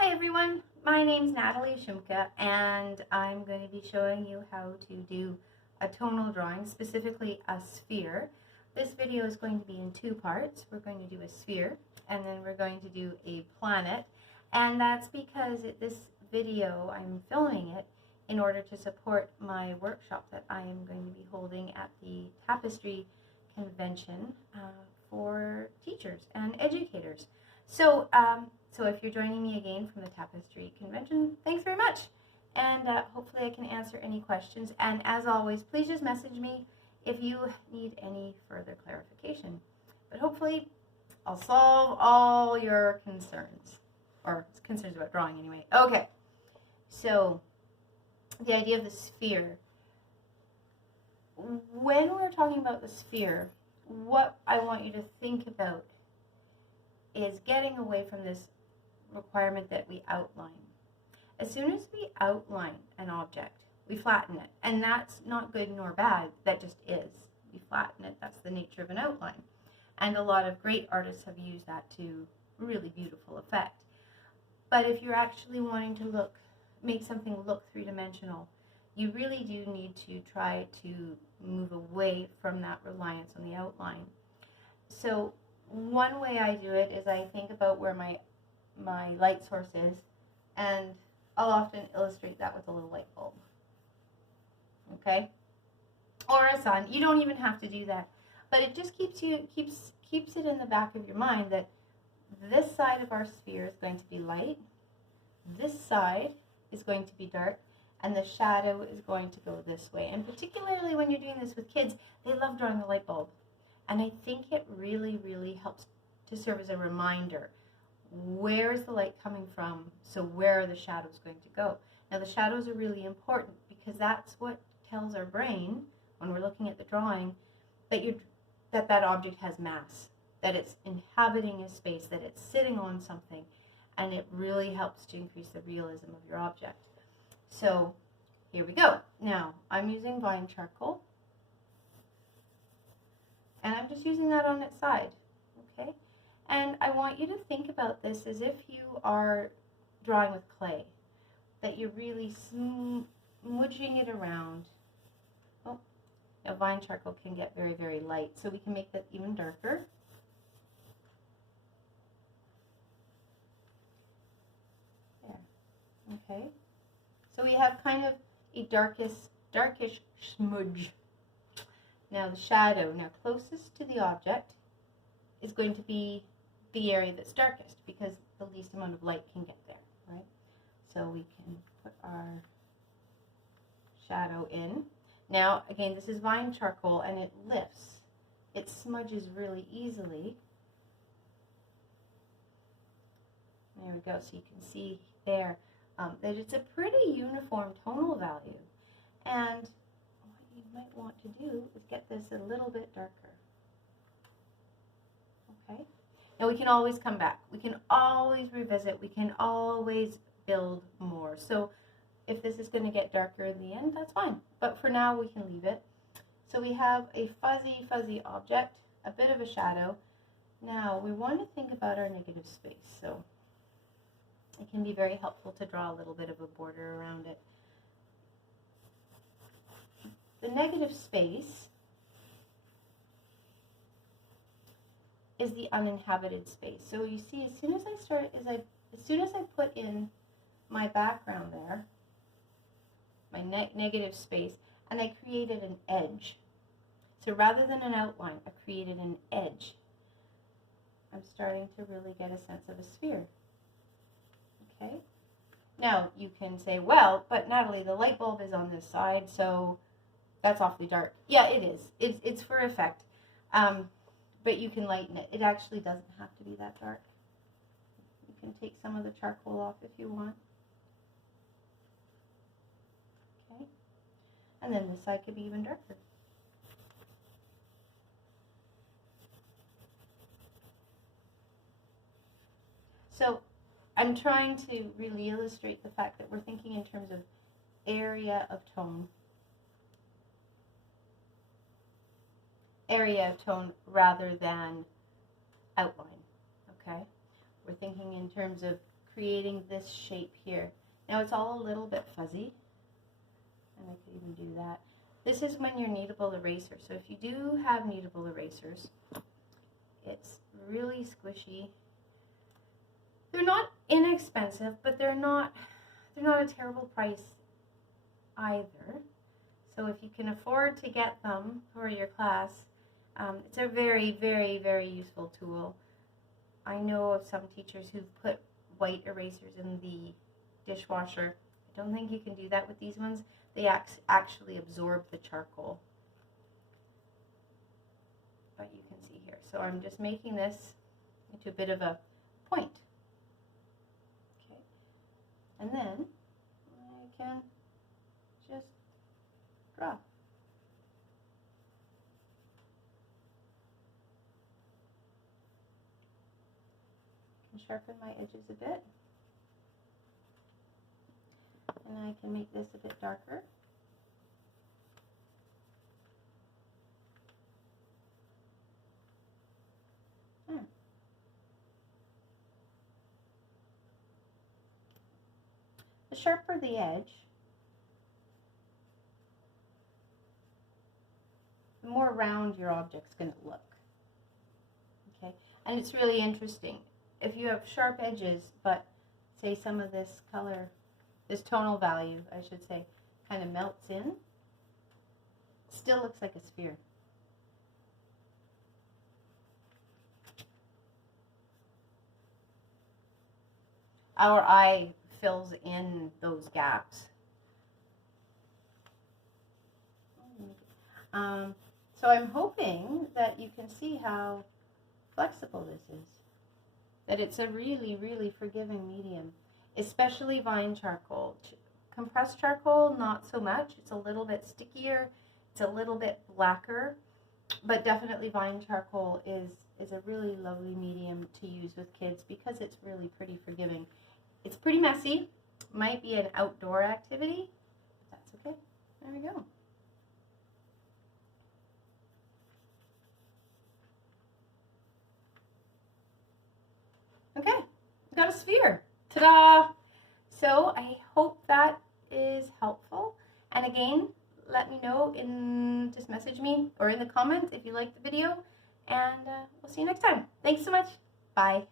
Hi everyone, my name's Natalie Shumka and I'm going to be showing you how to do a tonal drawing, specifically a sphere. This video is going to be in two parts. We're going to do a sphere and then we're going to do a planet, and that's because this video I'm filming it in order to support my workshop that I am going to be holding at the Tapestry Convention for teachers and educators. So if you're joining me again from the Tapestry Convention, thanks very much. And hopefully I can answer any questions. And as always, please just message me if you need any further clarification. But hopefully I'll solve all your concerns, or concerns about drawing anyway. Okay, so the idea of the sphere. When we're talking about the sphere, what I want you to think about is getting away from this requirement that we outline. As soon as we outline an object, we flatten it. And that's not good nor bad, that just is. We flatten it, that's the nature of an outline. And a lot of great artists have used that to really beautiful effect. But if you're actually wanting to make something look three-dimensional, you really do need to try to move away from that reliance on the outline. So one way I do it is I think about where my light source is, and I'll often illustrate that with a little light bulb. Okay? Or a sun. You don't even have to do that. But it just keeps it in the back of your mind that this side of our sphere is going to be light, this side is going to be dark, and the shadow is going to go this way. And particularly when you're doing this with kids, they love drawing the light bulb. And I think it really, really helps to serve as a reminder. Where is the light coming from? So where are the shadows going to go? Now the shadows are really important because that's what tells our brain when we're looking at the drawing that object has mass, that it's inhabiting a space, that it's sitting on something, and it really helps to increase the realism of your object. So here we go. Now I'm using vine charcoal, and I'm just using that on its side, okay? And I want you to think about this as if you are drawing with clay, that you're really smudging it around. Oh, now vine charcoal can get very, very light, so we can make that even darker. There, okay? So we have kind of a darkish smudge. Now the shadow, now closest to the object, is going to be the area that's darkest because the least amount of light can get there, right? So we can put our shadow in. Now, again, this is vine charcoal and it lifts. It smudges really easily. There we go, so you can see there that it's a pretty uniform tonal value. And what you might want to do is get this a little bit darker. Okay? Now we can always come back. We can always revisit. We can always build more. So if this is going to get darker in the end, that's fine. But for now, we can leave it. So we have a fuzzy object, a bit of a shadow. Now we want to think about our negative space. So it can be very helpful to draw a little bit of a border around it. The negative space is the uninhabited space. So you see, as soon as I put in my background there, my negative space, and I created an edge. So rather than an outline, I created an edge. I'm starting to really get a sense of a sphere. Okay? Now you can say, well, but Natalie, the light bulb is on this side, so that's awfully dark. Yeah, it is. It's for effect. But you can lighten it. It actually doesn't have to be that dark. You can take some of the charcoal off if you want. Okay? And then this side could be even darker. So I'm trying to really illustrate the fact that we're thinking in terms of area of tone. Area of tone rather than outline, okay? We're thinking in terms of creating this shape here. Now it's all a little bit fuzzy, and I could even do that. This is when your kneadable eraser. So if you do have kneadable erasers, it's really squishy. They're not inexpensive, but they're not a terrible price either. So if you can afford to get them for your class, it's a very, very, very useful tool. I know of some teachers who've put white erasers in the dishwasher. I don't think you can do that with these ones. They actually absorb the charcoal. But you can see here. So I'm just making this into a bit of a point. Okay. And then I can just draw. Sharpen my edges a bit, and I can make this a bit darker. The sharper the edge, the more round your object's going to look. Okay, and it's really interesting. If you have sharp edges, but say some of this color, this tonal value, I should say, kind of melts in, still looks like a sphere. Our eye fills in those gaps. So I'm hoping that you can see how flexible this is. That it's a really, really forgiving medium, especially vine charcoal. Compressed charcoal, not so much. It's a little bit stickier, it's a little bit blacker, but definitely vine charcoal is a really lovely medium to use with kids because it's really pretty forgiving. It's pretty messy, might be an outdoor activity, but that's okay. There we go. Okay, got a sphere. Ta-da! So I hope that is helpful. And again, let me know just message me or in the comments if you liked the video. And we'll see you next time. Thanks so much. Bye.